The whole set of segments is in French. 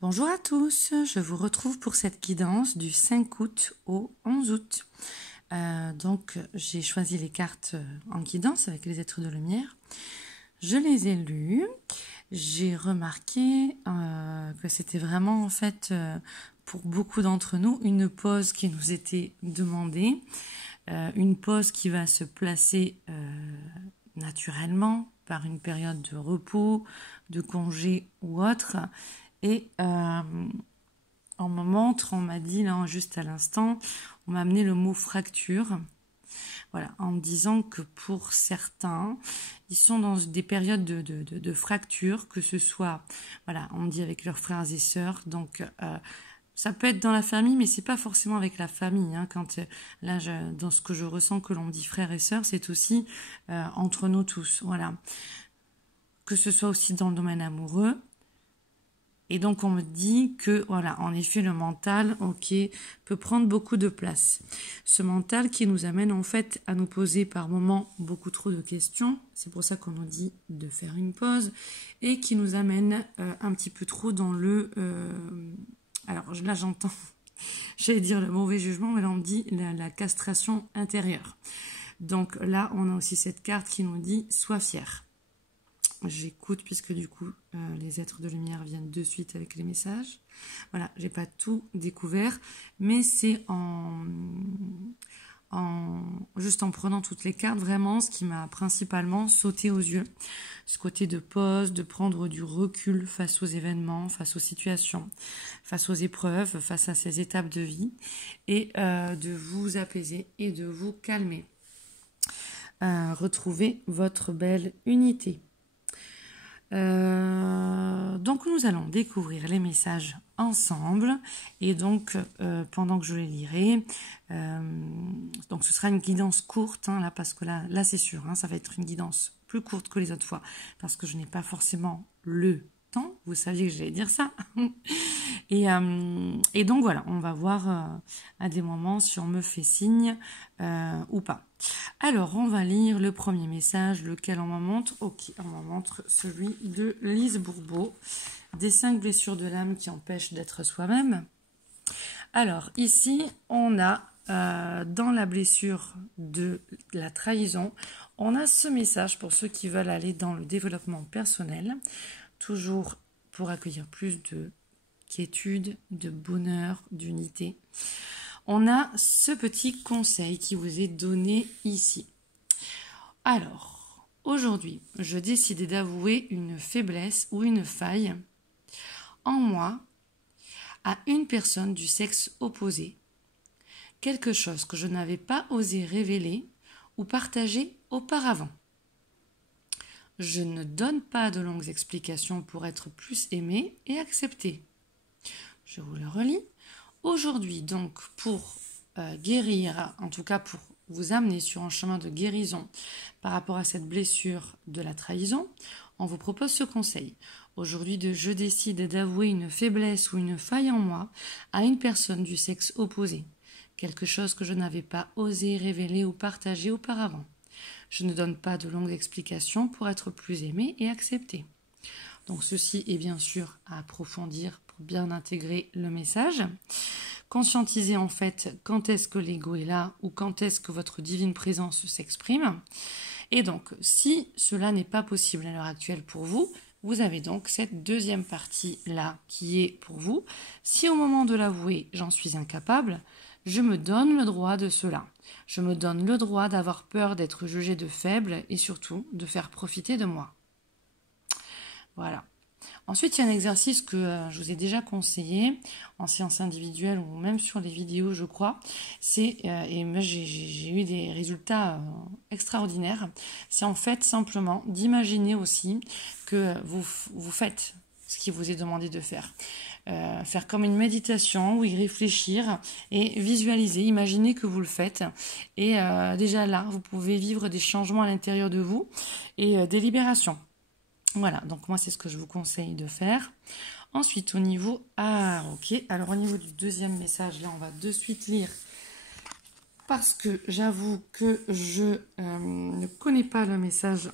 Bonjour à tous, je vous retrouve pour cette guidance du 5 août au 11 août. J'ai choisi les cartes en guidance avec les êtres de lumière. Je les ai lues. J'ai remarqué que c'était vraiment en fait pour beaucoup d'entre nous une pause qui nous était demandée. Une pause qui va se placer naturellement par une période de repos, de congé ou autre. Et on m'a dit là juste à l'instant, on m'a amené le mot fracture. Voilà, en me disant que pour certains, ils sont dans des périodes de fracture, que ce soit, voilà, on me dit avec leurs frères et sœurs, donc ça peut être dans la famille, mais c'est pas forcément avec la famille. Hein, dans ce que je ressens que l'on me dit frères et sœurs, c'est aussi entre nous tous, voilà. Que ce soit aussi dans le domaine amoureux. Et donc on me dit que, voilà, en effet, le mental, ok, peut prendre beaucoup de place. Ce mental qui nous amène en fait à nous poser par moments beaucoup trop de questions, c'est pour ça qu'on nous dit de faire une pause, et qui nous amène un petit peu trop dans le... alors là j'entends, j'allais dire le mauvais jugement, mais là on me dit la castration intérieure. Donc là on a aussi cette carte qui nous dit « sois fier ». J'écoute puisque du coup les êtres de lumière viennent de suite avec les messages. Voilà, j'ai pas tout découvert, mais c'est juste en prenant toutes les cartes, vraiment ce qui m'a principalement sauté aux yeux. Ce côté de pause, de prendre du recul face aux événements, face aux situations, face aux épreuves, face à ces étapes de vie, et de vous apaiser et de vous calmer. Retrouver votre belle unité. Donc nous allons découvrir les messages ensemble et donc pendant que je les lirai, donc ce sera une guidance courte là, parce que là c'est sûr, ça va être une guidance plus courte que les autres fois parce que je n'ai pas forcément le temps, vous saviez que j'allais dire ça. Et donc voilà, on va voir à des moments si on me fait signe ou pas. Alors, on va lire le premier message, lequel on me montre. Ok, on me montre celui de Lise Bourbeau, des 5 blessures de l'âme qui empêchent d'être soi-même. Alors, ici, on a, dans la blessure de la trahison, on a ce message pour ceux qui veulent aller dans le développement personnel, toujours pour accueillir plus de quiétude, de bonheur, d'unité. On a ce petit conseil qui vous est donné ici. Alors, aujourd'hui, je décide d'avouer une faiblesse ou une faille en moi à une personne du sexe opposé. Quelque chose que je n'avais pas osé révéler ou partager auparavant. Je ne donne pas de longues explications pour être plus aimé et accepté. Je vous le relis. Aujourd'hui, donc, pour guérir, en tout cas pour vous amener sur un chemin de guérison par rapport à cette blessure de la trahison, on vous propose ce conseil. Aujourd'hui, je décide d'avouer une faiblesse ou une faille en moi à une personne du sexe opposé. Quelque chose que je n'avais pas osé révéler ou partager auparavant. Je ne donne pas de longues explications pour être plus aimé et accepté. Donc ceci est bien sûr à approfondir pour bien intégrer le message. Conscientiser en fait quand est-ce que l'ego est là ou quand est-ce que votre divine présence s'exprime. Et donc si cela n'est pas possible à l'heure actuelle pour vous, vous avez donc cette deuxième partie là qui est pour vous. Si au moment de l'avouer j'en suis incapable, je me donne le droit de cela. Je me donne le droit d'avoir peur d'être jugé de faible et surtout de faire profiter de moi. Voilà. Ensuite, il y a un exercice que je vous ai déjà conseillé en séance individuelle ou même sur les vidéos, je crois. Et moi, j'ai eu des résultats extraordinaires. C'est en fait simplement d'imaginer aussi que vous faites ce qui vous est demandé de faire. Faire comme une méditation, ou y réfléchir et visualiser, imaginer que vous le faites. Et déjà là, vous pouvez vivre des changements à l'intérieur de vous et des libérations. Voilà, donc moi c'est ce que je vous conseille de faire. Ensuite au niveau... Ah ok, alors au niveau du deuxième message, là on va de suite lire. Parce que j'avoue que je ne connais pas le message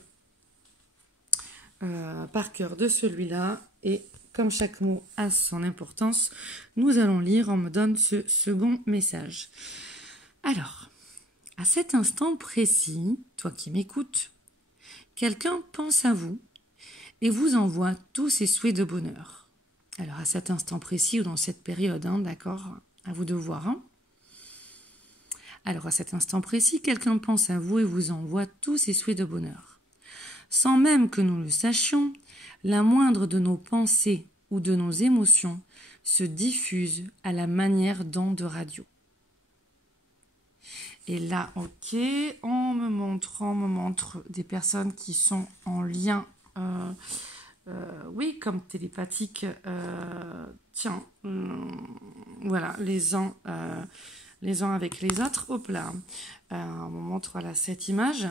par cœur de celui-là. Et comme chaque mot a son importance, nous allons lire, on me donne ce second message. Alors, à cet instant précis, toi qui m'écoutes, quelqu'un pense à vous et vous envoie tous ses souhaits de bonheur. Alors, à cet instant précis ou dans cette période, d'accord, à vous de voir. Alors, à cet instant précis, quelqu'un pense à vous et vous envoie tous ses souhaits de bonheur. Sans même que nous le sachions, la moindre de nos pensées ou de nos émotions se diffuse à la manière d'ondes de radio. Et là, ok, on me montre des personnes qui sont en lien, oui, comme télépathique, voilà, les uns avec les autres. Hop là, on me montre voilà, cette image.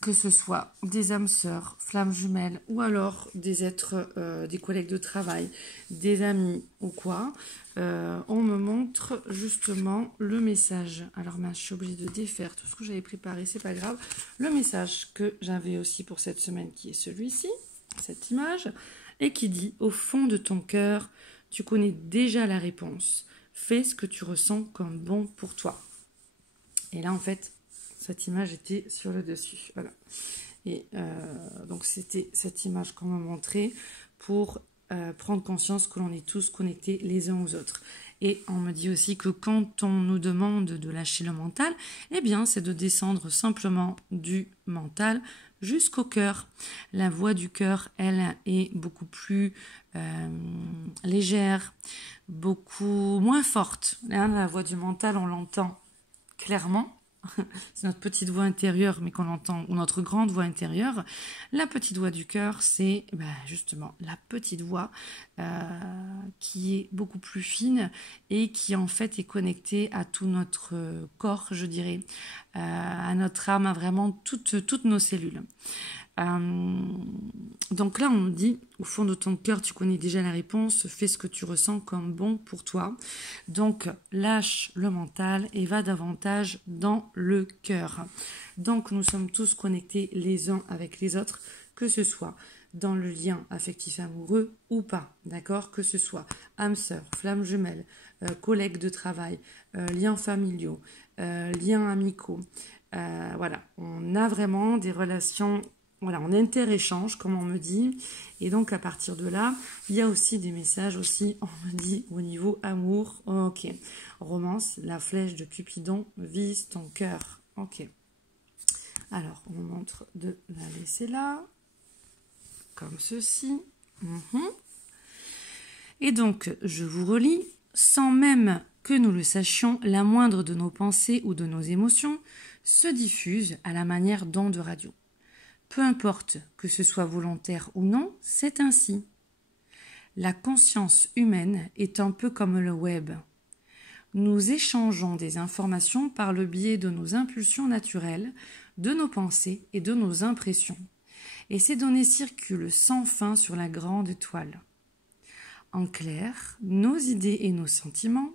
Que ce soit des âmes sœurs, flammes jumelles, ou alors des êtres, des collègues de travail, des amis ou quoi, on me montre justement le message. Alors, je suis obligée de défaire tout ce que j'avais préparé, c'est pas grave. Le message que j'avais aussi pour cette semaine, qui est celui-ci, cette image, et qui dit « Au fond de ton cœur, tu connais déjà la réponse. Fais ce que tu ressens comme bon pour toi. » Et là, en fait, cette image était sur le dessus. Voilà. Et donc, c'était cette image qu'on m'a montrée pour prendre conscience que l'on est tous connectés les uns aux autres. Et on me dit aussi que quand on nous demande de lâcher le mental, eh bien, c'est de descendre simplement du mental jusqu'au cœur. La voix du cœur, elle, est beaucoup plus légère, beaucoup moins forte. Là, la voix du mental, on l'entend clairement. C'est notre petite voix intérieure, mais qu'on entend, ou notre grande voix intérieure. La petite voix du cœur, c'est justement la petite voix qui est beaucoup plus fine et qui en fait est connectée à tout notre corps, je dirais, à notre âme, à vraiment toutes nos cellules. Donc là, on me dit, au fond de ton cœur, tu connais déjà la réponse, fais ce que tu ressens comme bon pour toi. Donc, lâche le mental et va davantage dans le cœur. Donc, nous sommes tous connectés les uns avec les autres, que ce soit dans le lien affectif amoureux ou pas, d'accord? Que ce soit âme sœur, flamme jumelle, collègues de travail, liens familiaux, liens amicaux. Voilà, on a vraiment des relations. Voilà, en inter-échange, comme on me dit. Et donc, à partir de là, il y a aussi des messages aussi, on me dit, au niveau amour. Ok. Romance, la flèche de Cupidon vise ton cœur. Ok. Alors, on montre de la laisser là. Comme ceci. Et donc, je vous relis. Sans même que nous le sachions, la moindre de nos pensées ou de nos émotions se diffuse à la manière d'ondes de radio. Peu importe que ce soit volontaire ou non, c'est ainsi. La conscience humaine est un peu comme le web. Nous échangeons des informations par le biais de nos impulsions naturelles, de nos pensées et de nos impressions. Et ces données circulent sans fin sur la grande toile. En clair, nos idées et nos sentiments,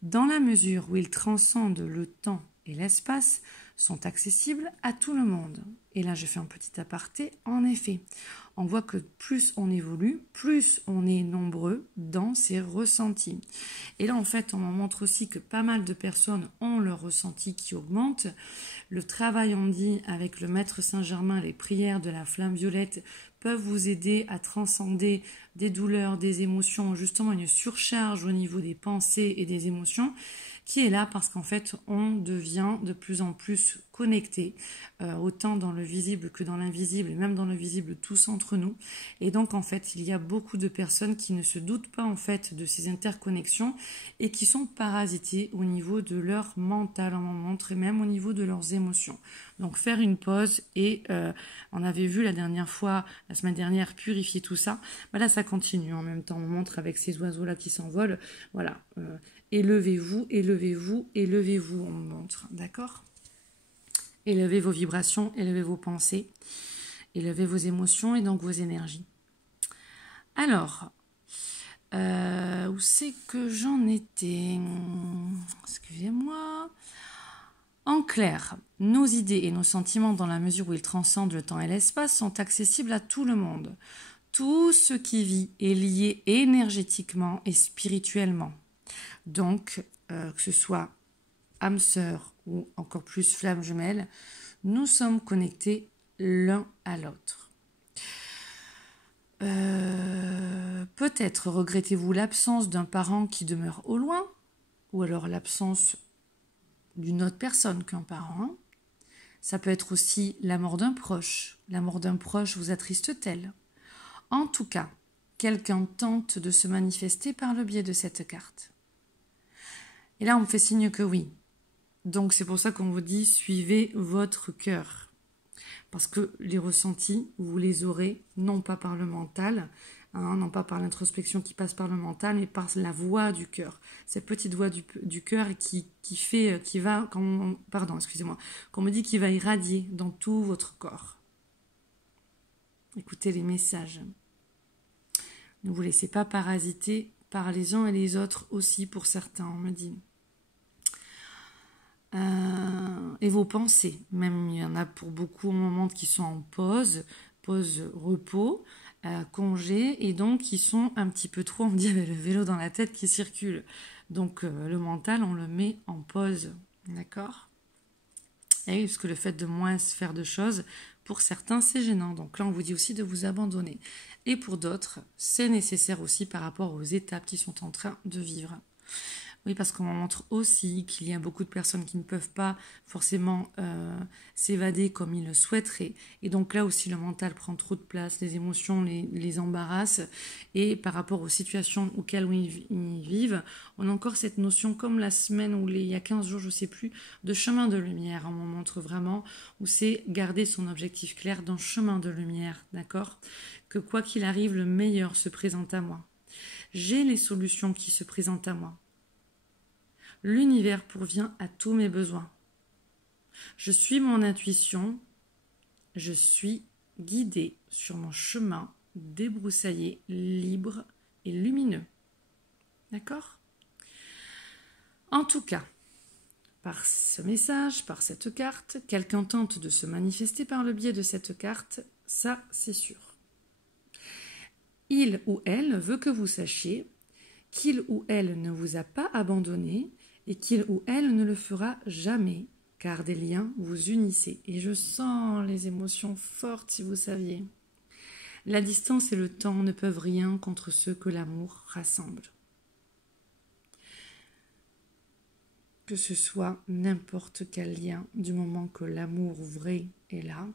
dans la mesure où ils transcendent le temps et l'espace, sont accessibles à tout le monde. Et là, je fais un petit aparté. En effet, on voit que plus on évolue, plus on est nombreux dans ces ressentis. Et là, en fait, on me montre aussi que pas mal de personnes ont leur ressenti qui augmente. Le travail, on dit, avec le Maître Saint-Germain, les prières de la flamme violette peuvent vous aider à transcender des douleurs, des émotions, justement une surcharge au niveau des pensées et des émotions, qui est là parce qu'en fait, on devient de plus en plus connectés, autant dans le visible que dans l'invisible, et même dans le visible, tous entre nous. Et donc, en fait, il y a beaucoup de personnes qui ne se doutent pas, en fait, de ces interconnexions et qui sont parasitées au niveau de leur mental, on m'en montre, et même au niveau de leurs émotions. Donc, faire une pause et on avait vu la dernière fois, la semaine dernière, purifier tout ça. Là, ça continue en même temps. On montre avec ces oiseaux-là qui s'envolent. Voilà. Élevez-vous, élevez-vous, élevez-vous, on me montre. D'accord ? Élevez vos vibrations, élevez vos pensées, élevez vos émotions et donc vos énergies. Alors, où c'est que j'en étais ? Excusez-moi. En clair, nos idées et nos sentiments, dans la mesure où ils transcendent le temps et l'espace, sont accessibles à tout le monde. Tout ce qui vit est lié énergétiquement et spirituellement. Donc, que ce soit âme sœur ou encore plus flamme jumelle, nous sommes connectés l'un à l'autre. Peut-être regrettez-vous l'absence d'un parent qui demeure au loin, ou alors l'absence d'une autre personne qu'un parent. Ça peut être aussi la mort d'un proche. La mort d'un proche vous attriste-t-elle? En tout cas, quelqu'un tente de se manifester par le biais de cette carte. Et là, on me fait signe que oui. Donc, c'est pour ça qu'on vous dit, suivez votre cœur. Parce que les ressentis, vous les aurez non pas par le mental, non pas par l'introspection qui passe par le mental, mais par la voix du cœur. Cette petite voix du cœur qu'on me dit qui va irradier dans tout votre corps. Écoutez les messages. Ne vous laissez pas parasiter par les uns et les autres aussi pour certains, on me dit. Et vos pensées, même il y en a pour beaucoup au moment qui sont en pause repos, congé, et donc qui sont un petit peu trop, on me dit, avec le vélo dans la tête qui circule. Donc le mental, on le met en pause, d'accord? Et oui, parce que le fait de moins faire de choses, pour certains, c'est gênant. Donc là, on vous dit aussi de vous abandonner. Et pour d'autres, c'est nécessaire aussi par rapport aux étapes qui sont en train de vivre. Oui, parce qu'on montre aussi qu'il y a beaucoup de personnes qui ne peuvent pas forcément s'évader comme ils le souhaiteraient. Et donc là aussi, le mental prend trop de place, les émotions les embarrassent. Et par rapport aux situations auxquelles ils vivent, on a encore cette notion, comme la semaine où il y a 15 jours, je ne sais plus, de chemin de lumière. On montre vraiment où c'est garder son objectif clair d'un chemin de lumière, d'accord? Que quoi qu'il arrive, le meilleur se présente à moi. J'ai les solutions qui se présentent à moi. L'univers pourvient à tous mes besoins. Je suis mon intuition, je suis guidée sur mon chemin débroussaillé, libre et lumineux. D'accord? En tout cas, par ce message, par cette carte, quelqu'un tente de se manifester par le biais de cette carte, ça c'est sûr. Il ou elle veut que vous sachiez qu'il ou elle ne vous a pas abandonné, et qu'il ou elle ne le fera jamais, car des liens vous unissez. Et je sens les émotions fortes, si vous saviez. La distance et le temps ne peuvent rien contre ceux que l'amour rassemble. Que ce soit n'importe quel lien, du moment que l'amour vrai est là.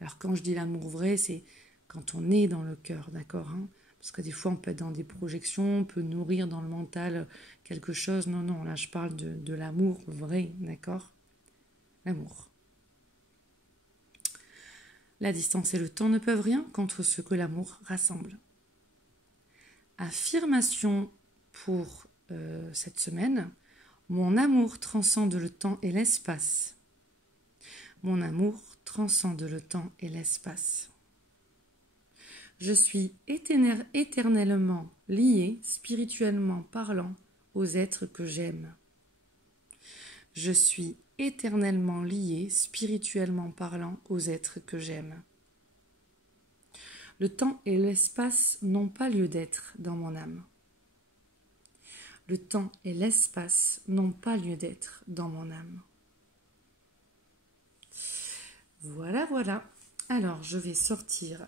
Alors quand je dis l'amour vrai, c'est quand on est dans le cœur, d'accord, hein? Parce que des fois, on peut être dans des projections, on peut nourrir dans le mental quelque chose. Non, là, je parle de l'amour vrai, d'accord? L'amour. La distance et le temps ne peuvent rien contre ce que l'amour rassemble. Affirmation pour cette semaine. Mon amour transcende le temps et l'espace. Mon amour transcende le temps et l'espace. Je suis éternellement lié, spirituellement parlant, aux êtres que j'aime. Je suis éternellement lié, spirituellement parlant, aux êtres que j'aime. Le temps et l'espace n'ont pas lieu d'être dans mon âme. Le temps et l'espace n'ont pas lieu d'être dans mon âme. Voilà. Alors, je vais sortir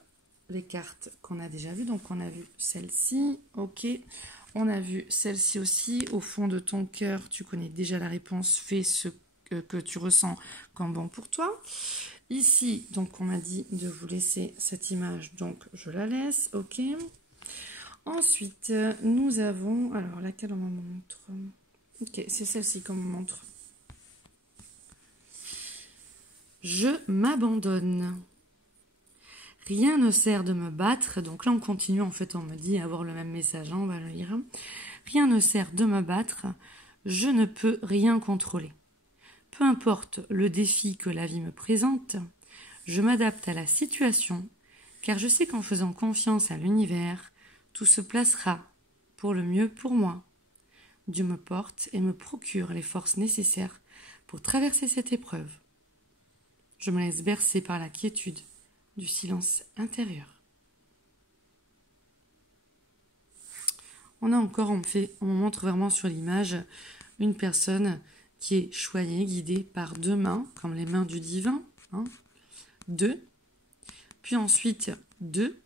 les cartes qu'on a déjà vues. Donc, on a vu celle-ci. Ok. On a vu celle-ci aussi. Au fond de ton cœur, tu connais déjà la réponse. Fais ce que tu ressens comme bon pour toi. Ici, donc, on m'a dit de vous laisser cette image. Donc, je la laisse. Ok. Ensuite, nous avons... Alors, laquelle on me montre? Ok, c'est celle-ci qu'on me montre. Je m'abandonne. Rien ne sert de me battre. Donc là, on continue. En fait, on me dit avoir le même message. Hein, on va le lire. Rien ne sert de me battre. Je ne peux rien contrôler. Peu importe le défi que la vie me présente, je m'adapte à la situation, car je sais qu'en faisant confiance à l'univers, tout se placera pour le mieux pour moi. Dieu me porte et me procure les forces nécessaires pour traverser cette épreuve. Je me laisse bercer par la quiétude du silence intérieur. On a encore, on me montre vraiment sur l'image une personne qui est choyée, guidée par deux mains, comme les mains du divin. Hein, deux. Puis ensuite deux,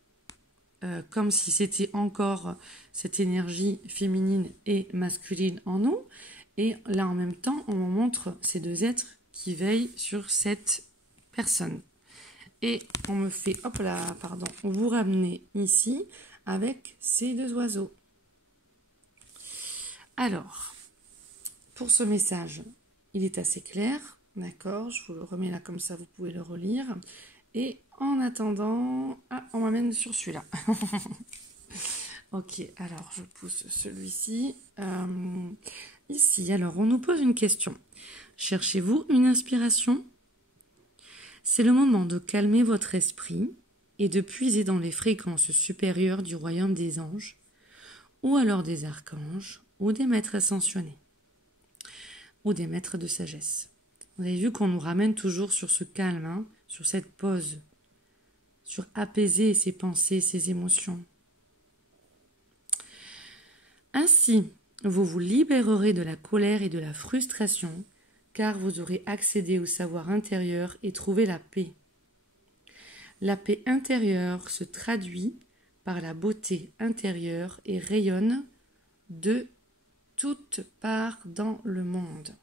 comme si c'était encore cette énergie féminine et masculine en nous. Et là, en même temps, on me montre ces deux êtres qui veillent sur cette personne. Et on me fait, hop là, pardon, vous ramener ici avec ces deux oiseaux. Alors, pour ce message, il est assez clair, d'accord, je vous le remets là comme ça, vous pouvez le relire. Et en attendant, on m'amène sur celui-là. Ok, alors je pousse celui-ci. Ici, alors on nous pose une question. Cherchez-vous une inspiration ? C'est le moment de calmer votre esprit et de puiser dans les fréquences supérieures du royaume des anges, ou alors des archanges, ou des maîtres ascensionnés, ou des maîtres de sagesse. Vous avez vu qu'on nous ramène toujours sur ce calme, hein, sur cette pause, sur apaiser ses pensées, ses émotions. Ainsi, vous vous libérerez de la colère et de la frustration, car vous aurez accédé au savoir intérieur et trouvé la paix. La paix intérieure se traduit par la beauté intérieure et rayonne de toutes parts dans le monde.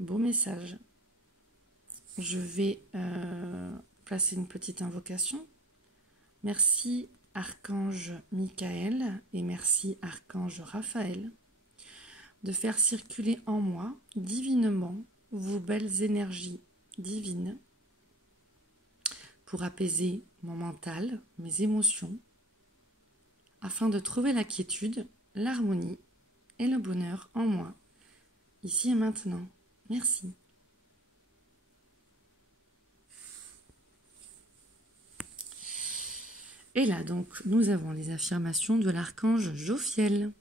Beau message. Je vais placer une petite invocation. Merci Archange Michael et merci Archange Raphaël de faire circuler en moi divinement vos belles énergies divines pour apaiser mon mental, mes émotions, afin de trouver la quiétude, l'harmonie et le bonheur en moi, ici et maintenant. Merci. Et là, donc, nous avons les affirmations de l'archange Jophiel.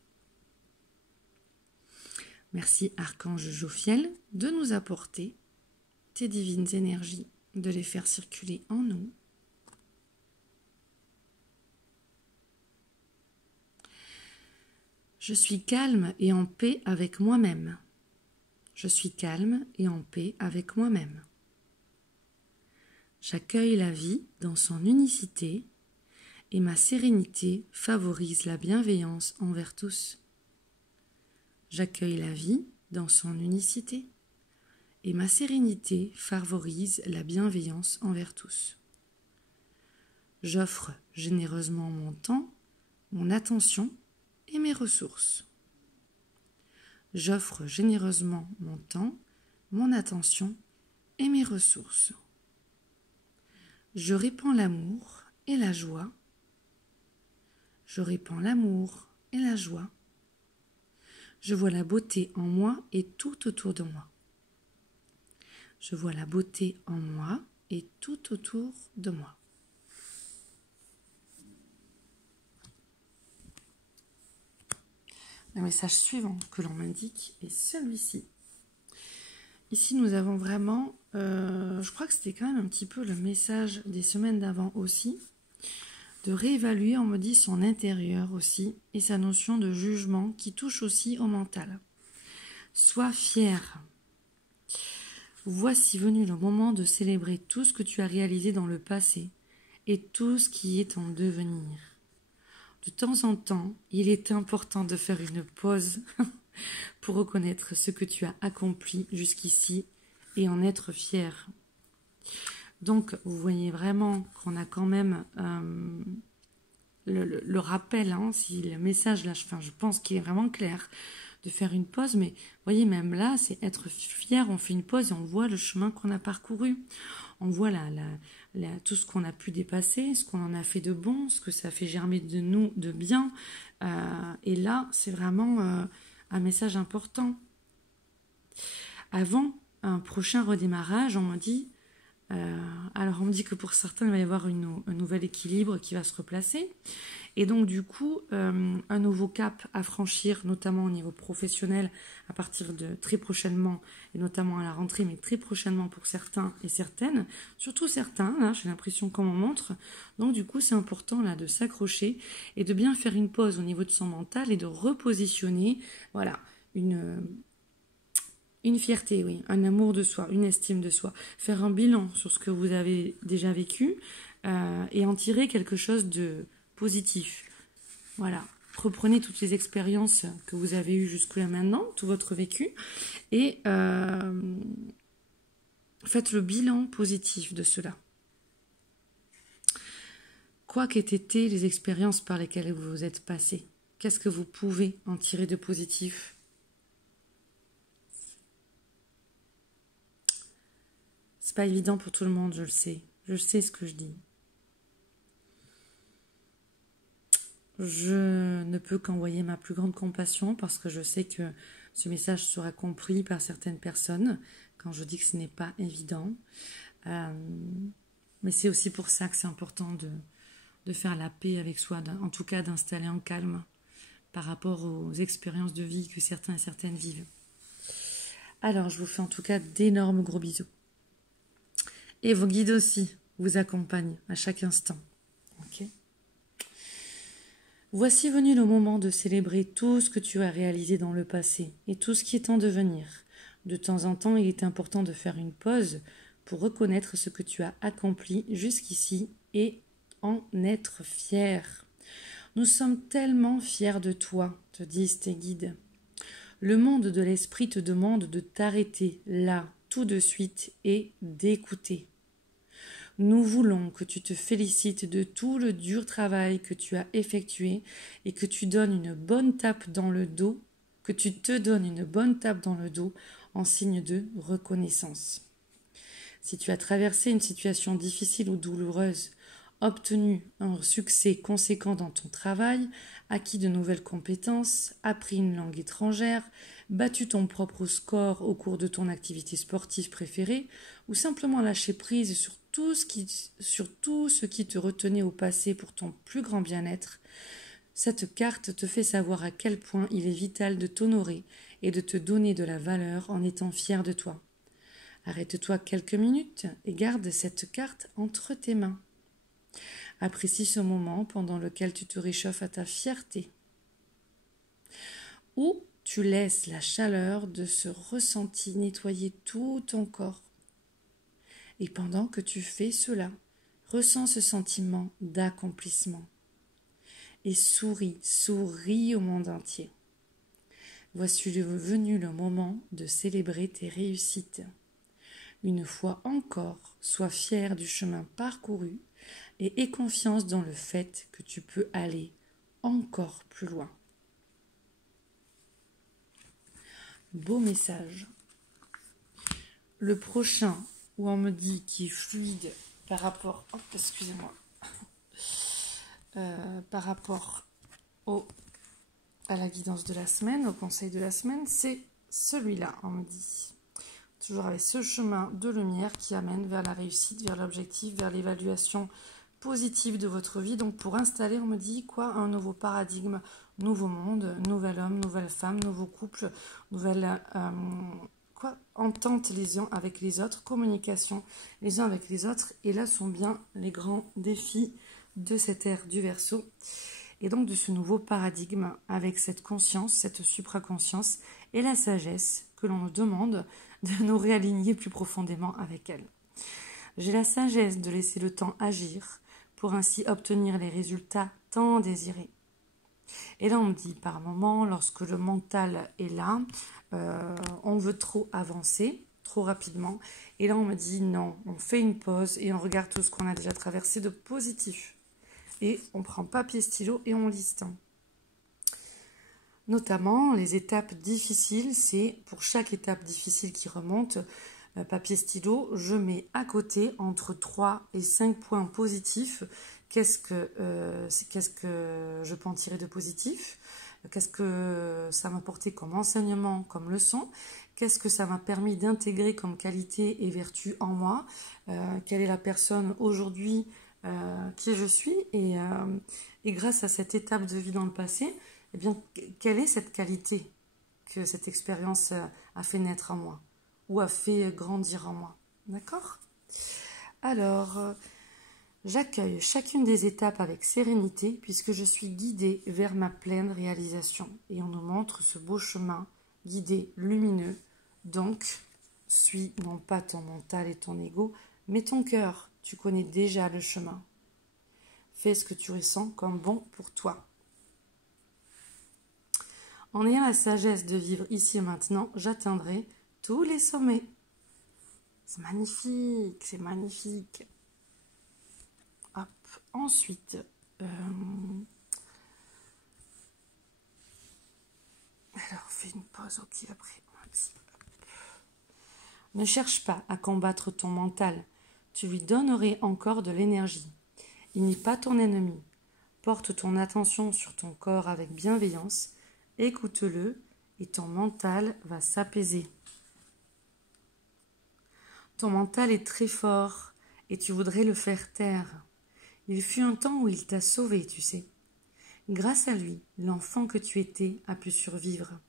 Merci, archange Jophiel, de nous apporter tes divines énergies, de les faire circuler en nous. Je suis calme et en paix avec moi-même. Je suis calme et en paix avec moi-même. J'accueille la vie dans son unicité et ma sérénité favorise la bienveillance envers tous. J'accueille la vie dans son unicité et ma sérénité favorise la bienveillance envers tous. J'offre généreusement mon temps, mon attention et mes ressources. J'offre généreusement mon temps, mon attention et mes ressources. Je répands l'amour et la joie. Je répands l'amour et la joie. Je vois la beauté en moi et tout autour de moi. Je vois la beauté en moi et tout autour de moi. Le message suivant que l'on m'indique est celui-ci. Ici, nous avons vraiment, je crois que c'était quand même un petit peu le message des semaines d'avant aussi, de réévaluer, on me dit, son intérieur aussi et sa notion de jugement qui touche aussi au mental. Sois fier. Voici venu le moment de célébrer tout ce que tu as réalisé dans le passé et tout ce qui est en devenir. De temps en temps, il est important de faire une pause pour reconnaître ce que tu as accompli jusqu'ici et en être fier. Donc, vous voyez vraiment qu'on a quand même le rappel, hein, si le message, là, je pense qu'il est vraiment clair, de faire une pause, mais vous voyez, même là, c'est être fier, on fait une pause et on voit le chemin qu'on a parcouru. On voit tout ce qu'on a pu dépasser, ce qu'on en a fait de bon, ce que ça a fait germer de nous de bien. Et là, c'est vraiment un message important. Avant un prochain redémarrage, on m'a dit, Alors on me dit que pour certains, il va y avoir un nouvel équilibre qui va se replacer. Et donc du coup, un nouveau cap à franchir, notamment au niveau professionnel, à partir de très prochainement, et notamment à la rentrée, mais très prochainement pour certains et certaines, surtout certains, là j'ai l'impression qu'on m'en montre. Donc du coup, c'est important là de s'accrocher et de bien faire une pause au niveau de son mental et de repositionner, voilà, une fierté, oui, un amour de soi, une estime de soi. Faire un bilan sur ce que vous avez déjà vécu et en tirer quelque chose de positif. Voilà. Reprenez toutes les expériences que vous avez eues jusque-là maintenant, tout votre vécu, et faites le bilan positif de cela. Quoi qu'aient été les expériences par lesquelles vous vous êtes passé, qu'est-ce que vous pouvez en tirer de positif ? C'est pas évident pour tout le monde, je le sais. Je sais ce que je dis. Je ne peux qu'envoyer ma plus grande compassion parce que je sais que ce message sera compris par certaines personnes quand je dis que ce n'est pas évident. Mais c'est aussi pour ça que c'est important de faire la paix avec soi, en tout cas d'installer un calme par rapport aux expériences de vie que certains et certaines vivent. Alors, je vous fais en tout cas d'énormes gros bisous. Et vos guides aussi vous accompagnent à chaque instant. Ok ? Voici venu le moment de célébrer tout ce que tu as réalisé dans le passé et tout ce qui est en devenir. De temps en temps, il est important de faire une pause pour reconnaître ce que tu as accompli jusqu'ici et en être fier. Nous sommes tellement fiers de toi, te disent tes guides. Le monde de l'esprit te demande de t'arrêter là, tout de suite, et d'écouter. Nous voulons que tu te félicites de tout le dur travail que tu as effectué et que tu donnes une bonne tape dans le dos, que tu te donnes une bonne tape dans le dos en signe de reconnaissance. Si tu as traversé une situation difficile ou douloureuse, obtenu un succès conséquent dans ton travail, acquis de nouvelles compétences, appris une langue étrangère, battu ton propre score au cours de ton activité sportive préférée, ou simplement lâché prise sur tout ce qui te retenait au passé pour ton plus grand bien-être, cette carte te fait savoir à quel point il est vital de t'honorer et de te donner de la valeur en étant fier de toi. Arrête-toi quelques minutes et garde cette carte entre tes mains. Apprécie ce moment pendant lequel tu te réchauffes à ta fierté. Ou tu laisses la chaleur de ce ressenti nettoyer tout ton corps. Et pendant que tu fais cela, ressens ce sentiment d'accomplissement. Et souris au monde entier. Voici venu le moment de célébrer tes réussites. Une fois encore, sois fier du chemin parcouru et aie confiance dans le fait que tu peux aller encore plus loin. Beau message. Le prochain, où on me dit qu'il est fluide par rapport... Oh, excusez-moi. Par rapport à la guidance de la semaine, au conseil de la semaine, c'est celui-là, on me dit. Toujours avec ce chemin de lumière qui amène vers la réussite, vers l'objectif, vers l'évaluation positive de votre vie. Donc pour installer, on me dit quoi? Un nouveau paradigme, nouveau monde, nouvel homme, nouvelle femme, nouveau couple, nouvelle entente les uns avec les autres, communication les uns avec les autres. Et là sont bien les grands défis de cette ère du Verseau. Et donc de ce nouveau paradigme avec cette conscience, cette supraconscience et la sagesse que l'on nous demande de nous réaligner plus profondément avec elle. J'ai la sagesse de laisser le temps agir pour ainsi obtenir les résultats tant désirés. Et là on me dit par moment, lorsque le mental est là, on veut trop avancer, trop rapidement. Et là on me dit non, on fait une pause et on regarde tout ce qu'on a déjà traversé de positif. Et on prend papier, stylo et on liste. Notamment, les étapes difficiles, c'est pour chaque étape difficile qui remonte, papier, stylo, je mets à côté entre 3 et 5 points positifs. Qu'est-ce que je peux en tirer de positif? Qu'est-ce que ça m'a apporté comme enseignement, comme leçon? Qu'est-ce que ça m'a permis d'intégrer comme qualité et vertu en moi? Quelle est la personne aujourd'hui qui je suis? Et grâce à cette étape de vie dans le passé, eh bien, quelle est cette qualité que cette expérience a fait naître en moi ou a fait grandir en moi? D'accord? Alors, j'accueille chacune des étapes avec sérénité puisque je suis guidée vers ma pleine réalisation. Et on nous montre ce beau chemin guidé, lumineux. Donc, suis non pas ton mental et ton ego, mais ton cœur. Tu connais déjà le chemin. Fais ce que tu ressens comme bon pour toi. En ayant la sagesse de vivre ici et maintenant, j'atteindrai tous les sommets. C'est magnifique, c'est magnifique. Hop. Ensuite, alors fais une pause, ok, après. Ne cherche pas à combattre ton mental, tu lui donnerais encore de l'énergie. Il n'est pas ton ennemi. Porte ton attention sur ton corps avec bienveillance, écoute-le et ton mental va s'apaiser. Ton mental est très fort et tu voudrais le faire taire. Il fut un temps où il t'a sauvé, tu sais. Grâce à lui, l'enfant que tu étais a pu survivre.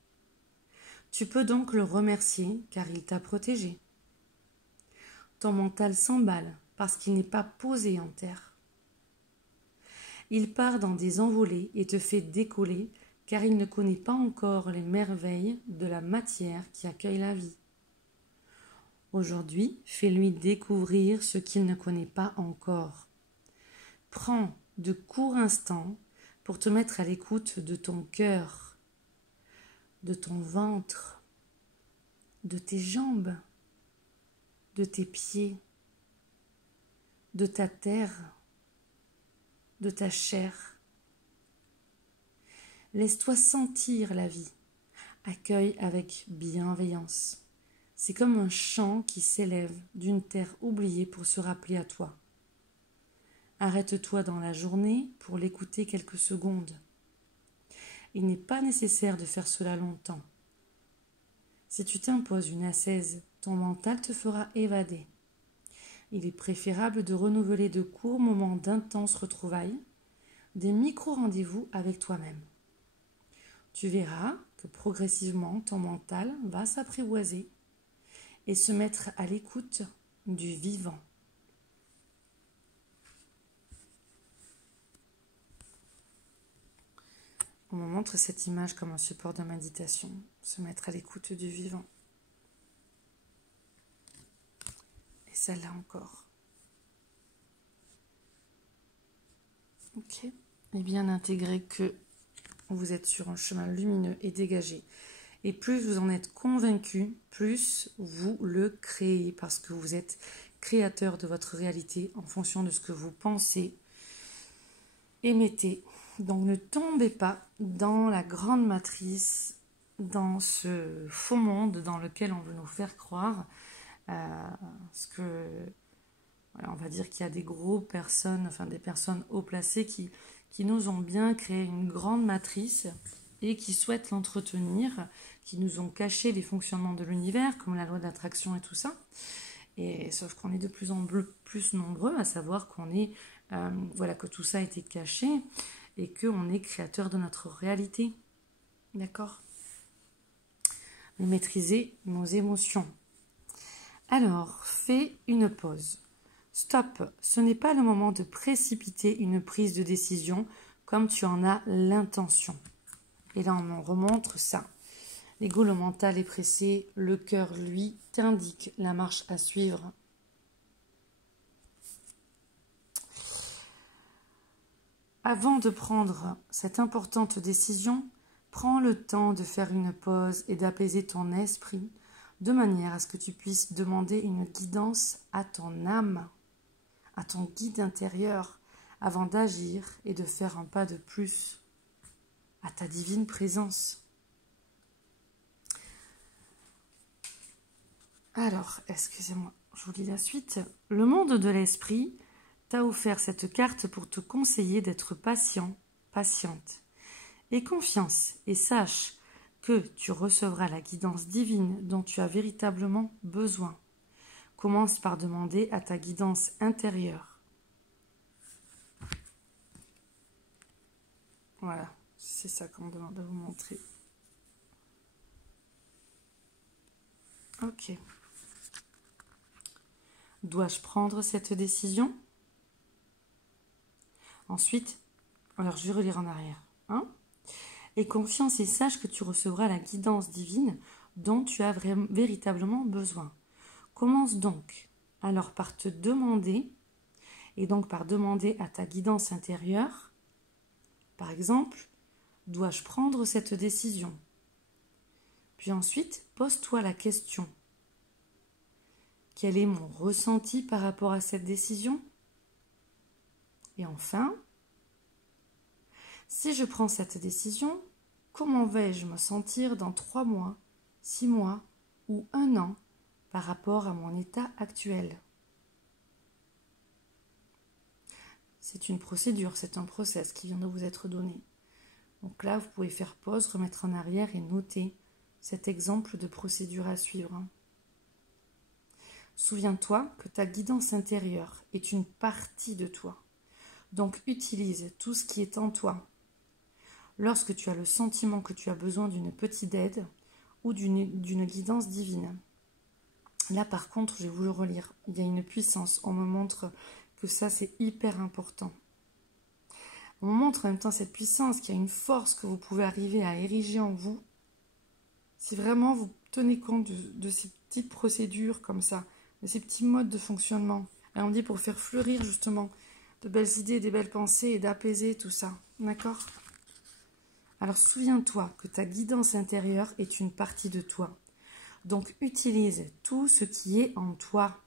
Tu peux donc le remercier car il t'a protégé. Ton mental s'emballe parce qu'il n'est pas posé en terre. Il part dans des envolées et te fait décoller car il ne connaît pas encore les merveilles de la matière qui accueille la vie. Aujourd'hui, fais-lui découvrir ce qu'il ne connaît pas encore. Prends de courts instants pour te mettre à l'écoute de ton cœur, de ton ventre, de tes jambes, de tes pieds, de ta terre, de ta chair. Laisse-toi sentir la vie. Accueille avec bienveillance. C'est comme un chant qui s'élève d'une terre oubliée pour se rappeler à toi. Arrête-toi dans la journée pour l'écouter quelques secondes. Il n'est pas nécessaire de faire cela longtemps. Si tu t'imposes une ascèse, ton mental te fera évader. Il est préférable de renouveler de courts moments d'intenses retrouvailles, des micro-rendez-vous avec toi-même. Tu verras que progressivement ton mental va s'apprivoiser et se mettre à l'écoute du vivant. On me montre cette image comme un support de méditation, se mettre à l'écoute du vivant. Et celle-là encore. Ok. Et bien intégrer que vous êtes sur un chemin lumineux et dégagé. Et plus vous en êtes convaincu, plus vous le créez parce que vous êtes créateur de votre réalité en fonction de ce que vous pensez, émettez. Donc ne tombez pas dans la grande matrice, dans ce faux monde dans lequel on veut nous faire croire. Parce que, voilà, on va dire qu'il y a des grosses personnes, enfin des personnes haut placées qui nous ont bien créé une grande matrice et qui souhaitent l'entretenir, qui nous ont caché les fonctionnements de l'univers, comme la loi de l'attraction et tout ça. Et sauf qu'on est de plus en plus nombreux à savoir qu'on est, voilà, que tout ça a été caché et qu'on est créateur de notre réalité. D'accord? Mais maîtriser nos émotions. Alors, fais une pause. Stop, ce n'est pas le moment de précipiter une prise de décision comme tu en as l'intention. Et là, on en remontre ça. L'ego, le mental est pressé, le cœur, lui, t'indique la marche à suivre. Avant de prendre cette importante décision, prends le temps de faire une pause et d'apaiser ton esprit de manière à ce que tu puisses demander une guidance à ton âme, à ton guide intérieur, avant d'agir et de faire un pas de plus à ta divine présence. Alors, excusez-moi, je vous lis la suite. Le monde de l'esprit t'a offert cette carte pour te conseiller d'être patient, patiente. Aie confiance et sache que tu recevras la guidance divine dont tu as véritablement besoin. Commence par demander à ta guidance intérieure. Voilà, c'est ça qu'on me demande de vous montrer. Ok. Dois-je prendre cette décision? Ensuite, alors je vais relire en arrière. Hein? Aie confiance et sache que tu recevras la guidance divine dont tu as véritablement besoin. Commence donc alors par te demander, et donc par demander à ta guidance intérieure, par exemple, dois-je prendre cette décision? Puis ensuite, pose-toi la question. Quel est mon ressenti par rapport à cette décision? Et enfin, si je prends cette décision, comment vais-je me sentir dans 3 mois, 6 mois ou 1 an par rapport à mon état actuel? C'est une procédure, c'est un process qui vient de vous être donné. Donc là, vous pouvez faire pause, remettre en arrière et noter cet exemple de procédure à suivre. Souviens-toi que ta guidance intérieure est une partie de toi. Donc utilise tout ce qui est en toi. Lorsque tu as le sentiment que tu as besoin d'une petite aide ou d'une guidance divine. Là par contre, je vais vous le relire. Il y a une puissance. On me montre que ça c'est hyper important. On me montre en même temps cette puissance, qu'il y a une force que vous pouvez arriver à ériger en vous. Si vraiment vous tenez compte de ces petites procédures comme ça, de ces petits modes de fonctionnement. Et on dit pour faire fleurir justement de belles idées, des belles pensées et d'apaiser tout ça. D'accord? Alors souviens-toi que ta guidance intérieure est une partie de toi. Donc utilise tout ce qui est en toi.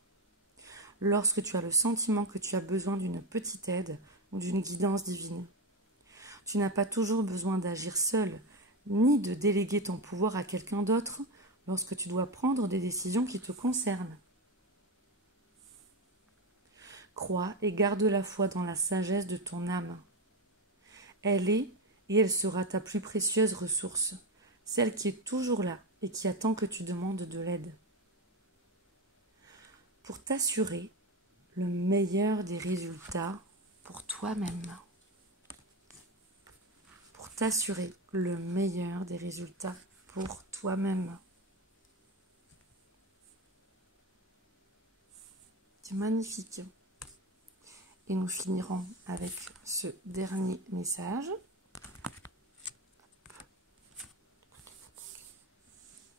Lorsque tu as le sentiment que tu as besoin d'une petite aide ou d'une guidance divine. Tu n'as pas toujours besoin d'agir seul, ni de déléguer ton pouvoir à quelqu'un d'autre lorsque tu dois prendre des décisions qui te concernent. Crois et garde la foi dans la sagesse de ton âme. Elle est et elle sera ta plus précieuse ressource, celle qui est toujours là et qui attend que tu demandes de l'aide. Pour t'assurer le meilleur des résultats pour toi-même. Pour t'assurer le meilleur des résultats pour toi-même. C'est magnifique. Et nous finirons avec ce dernier message.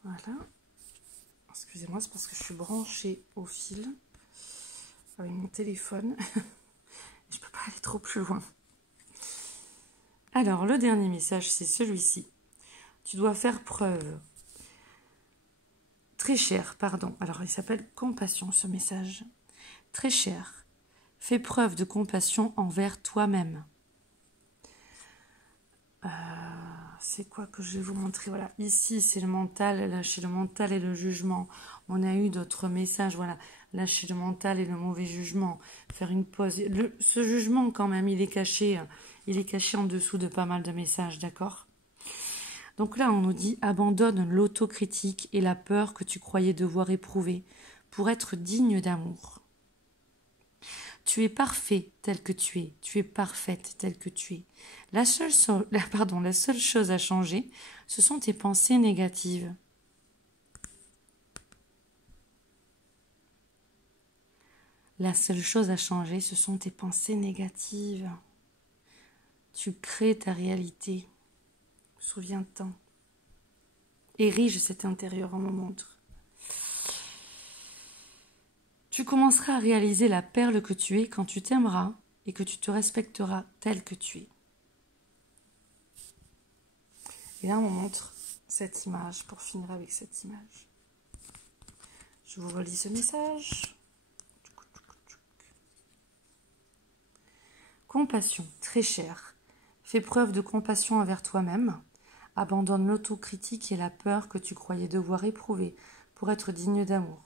Voilà. Excusez-moi, c'est parce que je suis branchée au fil avec mon téléphone. Je ne peux pas aller trop plus loin. Alors, le dernier message, c'est celui-ci. Tu dois faire preuve. Très cher, pardon. Alors, il s'appelle compassion, ce message. Très cher. Fais preuve de compassion envers toi-même. C'est quoi que je vais vous montrer? Voilà, ici c'est le mental, lâcher le mental et le jugement. On a eu d'autres messages, voilà, lâcher le mental et le mauvais jugement, faire une pause. Ce jugement quand même, il est caché en dessous de pas mal de messages, d'accord? Donc là, on nous dit, abandonne l'autocritique et la peur que tu croyais devoir éprouver pour être digne d'amour. Tu es parfait tel que tu es parfaite telle que tu es. La seule chose à changer, ce sont tes pensées négatives. La seule chose à changer, ce sont tes pensées négatives. Tu crées ta réalité. Souviens-t'en. Érige cet intérieur, on me montre. Tu commenceras à réaliser la perle que tu es quand tu t'aimeras et que tu te respecteras tel que tu es. Et là, on me montre cette image, pour finir avec cette image. Je vous relis ce message. Compassion, très cher. Fais preuve de compassion envers toi-même. Abandonne l'autocritique et la peur que tu croyais devoir éprouver pour être digne d'amour.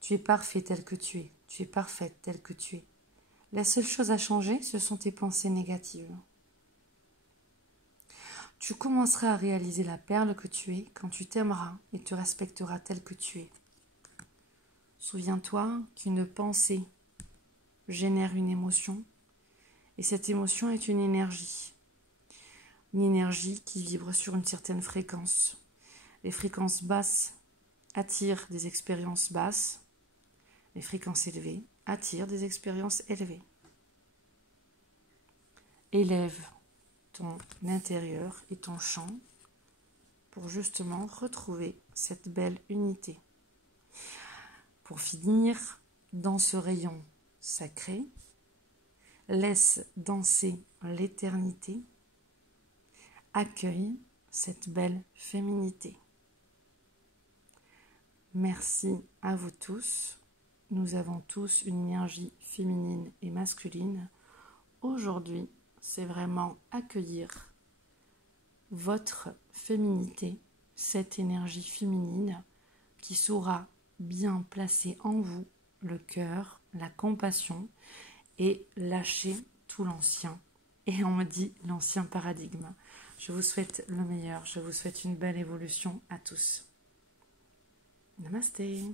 Tu es parfait tel que tu es. Tu es parfaite telle que tu es. La seule chose à changer, ce sont tes pensées négatives. Tu commenceras à réaliser la perle que tu es quand tu t'aimeras et te respecteras tel que tu es. Souviens-toi qu'une pensée génère une émotion et cette émotion est une énergie qui vibre sur une certaine fréquence. Les fréquences basses attirent des expériences basses, les fréquences élevées attirent des expériences élevées. Élève ton intérieur et ton champ pour justement retrouver cette belle unité. Pour finir, dans ce rayon sacré, laisse danser l'éternité, accueille cette belle féminité. Merci à vous tous. Nous avons tous une énergie féminine et masculine. Aujourd'hui, c'est vraiment accueillir votre féminité, cette énergie féminine qui saura bien placer en vous le cœur, la compassion et lâcher tout l'ancien. Et on me dit l'ancien paradigme. Je vous souhaite le meilleur, je vous souhaite une belle évolution à tous. Namasté.